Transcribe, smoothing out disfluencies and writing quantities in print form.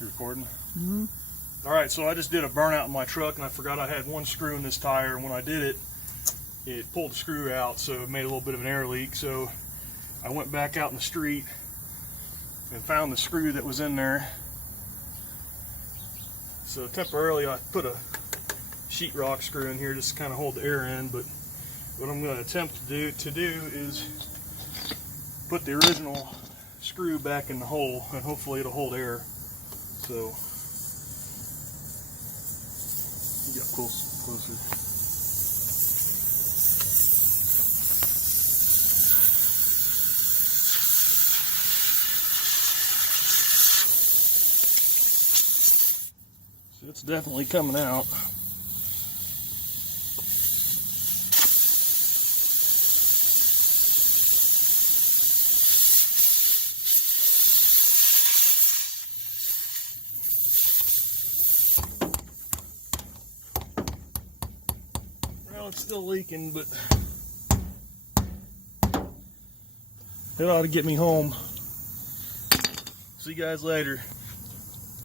You recording? Mm-hmm. All right, so I just did a burnout in my truck, and I forgot I had one screw in this tire. And when I did it, it pulled the screw out, so it made a little bit of an air leak. So I went back out in the street and found the screw that was in there. So temporarily, I put a sheetrock screw in here just to kind of hold the air in. But what I'm going to attempt to do is put the original screw back in the hole, and hopefully it'll hold air. So get up closer. So it's definitely coming out. Well, it's still leaking, but it ought to get me home. See you guys later.